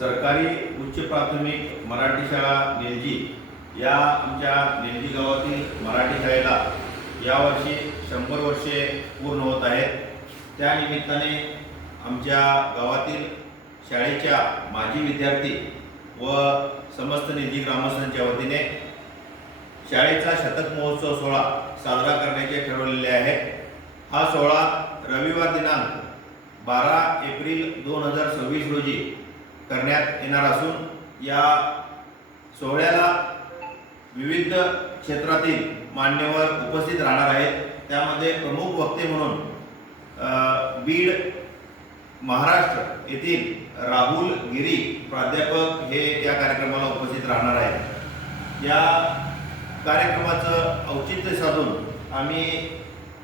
सरकारी उच्च प्राथमिक मराठी शाळा नेलजी या आमच्या नेलजी गावातील मराठी शाळेला यावर्षी 100 वर्षे पूर्ण होत आहेत। त्या निमित्ताने आमच्या गावातील शाळेच्या माजी विद्यार्थी व समस्त नेलजी ग्रामस्थांच्या वतीने शाळेचा शतक महोत्सव सोहळा साजरा करण्याचे ठरवलेले आहे। हा सोहळा रविवार दिनांक 12 एप्रिल 2026 रोजी करण्यात येणार असून या सोहळ्याला विविध क्षेत्रातील मान्यवर उपस्थित राहणार आहेत। त्यामध्ये प्रमुख वक्ते म्हणून बीड महाराष्ट्र येथील राहुल गिरी प्राध्यापक हे या कार्यक्रमाला उपस्थित राहणार आहेत। या कार्यक्रमाचं औचित्य साधून आम्ही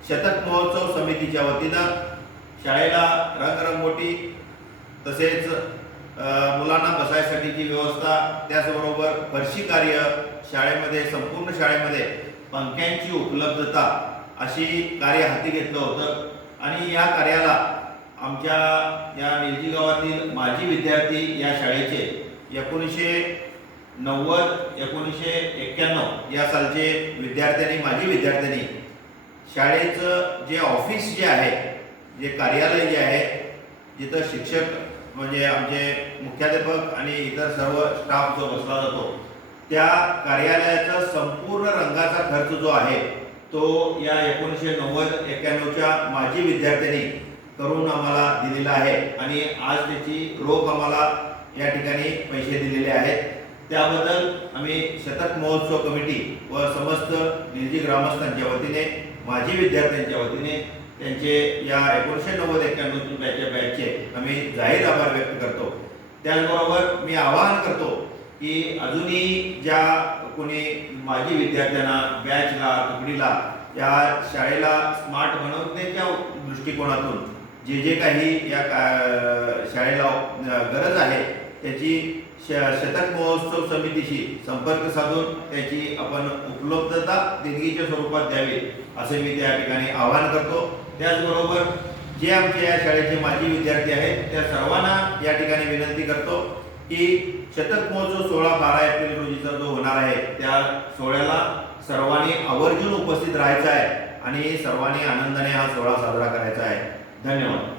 शतक महोत्सव समितीच्या वतीनं शाळेला रंगरंगोटी तसेच मुलांना बसायसाठीची व्यवस्था, त्याचबरोबर फरशी कार्य, शाळेमध्ये संपूर्ण शाळेमध्ये पंख्यांची उपलब्धता अशी कार्य हाती घेतलं होतं। आणि या कार्याला आमच्या या नेलजी गावातील माजी विद्यार्थी या शाळेचे 1990 1991 या सालचे विद्यार्थ्यांनी माजी विद्यार्थ्यांनी शाळेचं जे ऑफिस जे आहे, जे कार्यालय जे आहे, जिथं शिक्षक म्हणजे आमचे मुख्याध्यापक आणि इतर सर्व स्टाफ जो बसला जातो, त्या कार्यालयाचा संपूर्ण रंगाचा खर्च जो आहे तो या 1990 91च्या माजी विद्यार्थ्यांनी करून आम्हाला दिलेला आहे आणि आज त्याची रोख आम्हाला या ठिकाणी पैसे दिलेले आहेत। त्याबद्दल आम्ही शतक महोत्सव कमिटी व समस्त नेलजी ग्रामस्थांच्या वतीने, माजी विद्यार्थ्यांच्या वतीने त्यांचे या 1990 91 बॅचचे आम्ही जाहीर आभार व्यक्त करतो। त्याचबरोबर मी आवाहन करतो की अजूनही ज्या कोणी माजी विद्यार्थ्यांना बॅचला, तुकडीला, या शाळेला स्मार्ट बनवण्याच्या दृष्टिकोनातून जे काही या शाळेला गरज आहे त्याची शतक महोत्सव समितीशी संपर्क साधून त्याची आपण उपलब्धता देणगीच्या स्वरूपात द्यावी असे मी त्या ठिकाणी आवाहन करतो। त्याचबरोबर जे आमच्या या शाळेचे माजी विद्यार्थी आहेत त्या सर्वांना या ठिकाणी विनंती करतो की शतक महोत्सव सोहळा 12 एप्रिल रोजीचा जो होणार आहे त्या सोहळ्याला सर्वांनी आवर्जून उपस्थित राहायचं आहे आणि सर्वांनी आनंदाने हा सोहळा साजरा करायचा आहे। धन्यवाद।